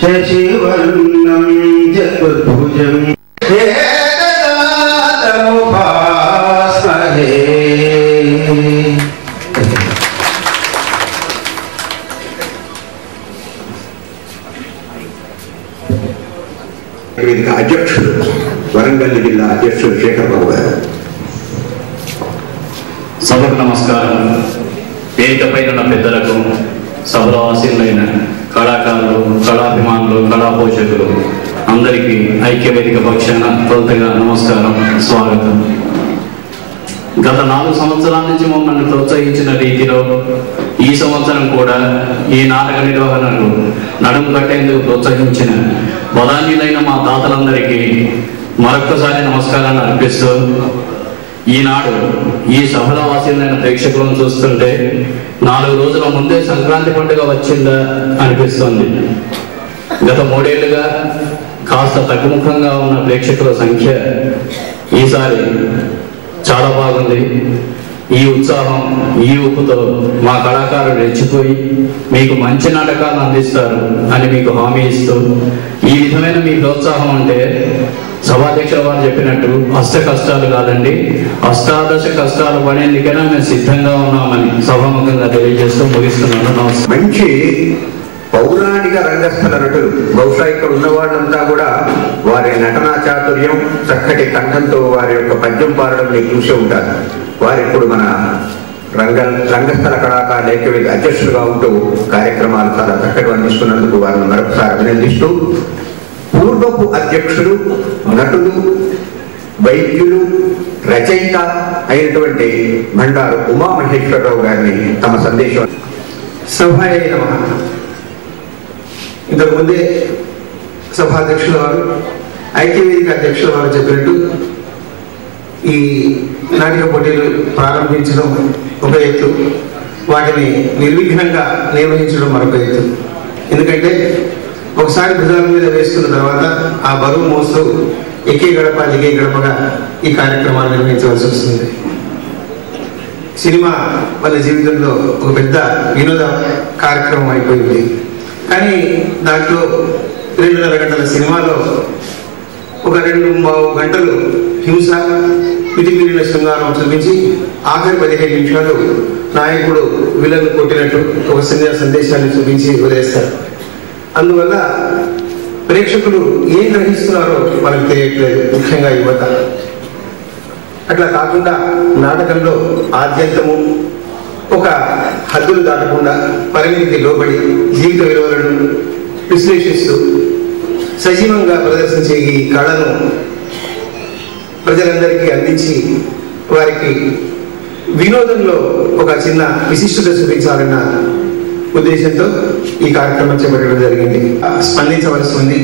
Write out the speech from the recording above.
శశివర్ణం చతుర్భుజం అధ్యక్షుడు వరంగల్ జిల్లా అధ్యక్షుడు శేఖర్రావు గారు. సభకు నమస్కారం. వేదికపైన ఉన్న పెద్దలకు, సభలో ఆసీనులైన కళాకారులు, కళాభిమానులు, కళా పోషకులు అందరికీ ఐక్యవేదిక పక్షాన తొలుతగా నమస్కారం, స్వాగతం. గత 4 సంవత్సరాల నుంచి మమ్మల్ని ప్రోత్సహించిన రీతిలో ఈ సంవత్సరం కూడా ఈ నాటక నిర్వహణకు నడుము కట్టేందుకు ప్రోత్సహించిన బలాన్యులైన మా దాతలందరికీ మరొక్కసారి నమస్కారాన్ని అర్పిస్తూ, ఈనాడు ఈ సభలో ఆసీనులైన ప్రేక్షకులను చూస్తుంటే 4 రోజుల ముందే సంక్రాంతి పండుగ వచ్చిందా అనిపిస్తుంది. గత 3 ఏళ్లుగా కాస్త తగ్గుముఖంగా ఉన్న ప్రేక్షకుల సంఖ్య ఈసారి చాలా బాగుంది. ఈ ఉత్సాహం, ఈ ఊపుతో మా కళాకారులు రెచ్చిపోయి మీకు మంచి నాటకాలు అందిస్తారు అని మీకు హామీ ఇస్తూ, ఈ విధమైన మీ ప్రోత్సాహం అంటే సభాధ్యక్షుల వారు చెప్పినట్టు అష్ట కష్టాలు కాదండి, అష్టాదశ కష్టాలు పడేందుకైనా మేము సిద్ధంగా ఉన్నామని సభాముఖంగా తెలియజేస్తూ ముగిస్తున్నాను. మంచి పౌరాణిక రంగస్థల నటులు, బహుశా ఇక్కడ ఉన్న వాళ్ళంతా కూడా వారి నటనా చాతుర్యం, చక్కటి కంఠంతో వారి యొక్క పద్యం పాడడం మీరు చూసే ఉంటారు. వారు ఇప్పుడు మన రంగస్థల కళాకారుల ఐక్యవేదిక అధ్యక్షులుగా ఉంటూ కార్యక్రమాలు చాలా చక్కగా అందిస్తున్నందుకు వారిని మరొకసారి అభినందిస్తూ, పూర్వపు అధ్యక్షుడు, నటులు, వైద్యులు, రచయిత అయినటువంటి భండారు ఉమామహేశ్వరరావు గారిని తమ సందేశం. సభాయ నమః. ఇంతకుముందే సభాధ్యక్షుల వారు, ఐక్యవేదిక అధ్యక్షుల వారు చెప్పినట్టు ఈ నాటక పోటీలు ప్రారంభించడం ఒక ఎత్తు, వాటిని నిర్విఘ్నంగా నిర్వహించడం మరొక ఎత్తు. ఎందుకంటే ఒకసారి భుజాల మీద వేసుకున్న తర్వాత ఆ బరువు మోస్తూ ఎక్కే గడప దిగే గడపగా ఈ కార్యక్రమాలు నిర్వహించవలసి వస్తుంది. సినిమా వాళ్ళ జీవితంలో ఒక పెద్ద వినోద కార్యక్రమం అయిపోయింది. కానీ దాంట్లో 2.5 గంటల సినిమాలో ఒక 2.5 గంటలు హింస, పిటిపిడిన శృంగారం చూపించి ఆఖరి 15 నిమిషాలు నాయకుడు విలన్ కొట్టినట్టు ఒక సందేశాన్ని చూపించి వదిలేస్తారు. అందువల్ల ప్రేక్షకులు ఏం గ్రహిస్తున్నారో మనకు తెలియట్లేదు, ముఖ్యంగా యువత. అట్లా కాకుండా నాటకంలో ఆద్యంతము ఒక హద్దులు దాటకుండా పరిమితికి లోబడి జీవిత విలువలను విశ్లేషిస్తూ సజీవంగా ప్రదర్శించే ఈ కళను ప్రజలందరికీ అందించి వారికి వినోదంలో ఒక చిన్న విశిష్టత చూపించాలన్న ఉద్దేశంతో ఈ కార్యక్రమం చేపట్టడం జరిగింది. స్పందించవలసి ఉంది.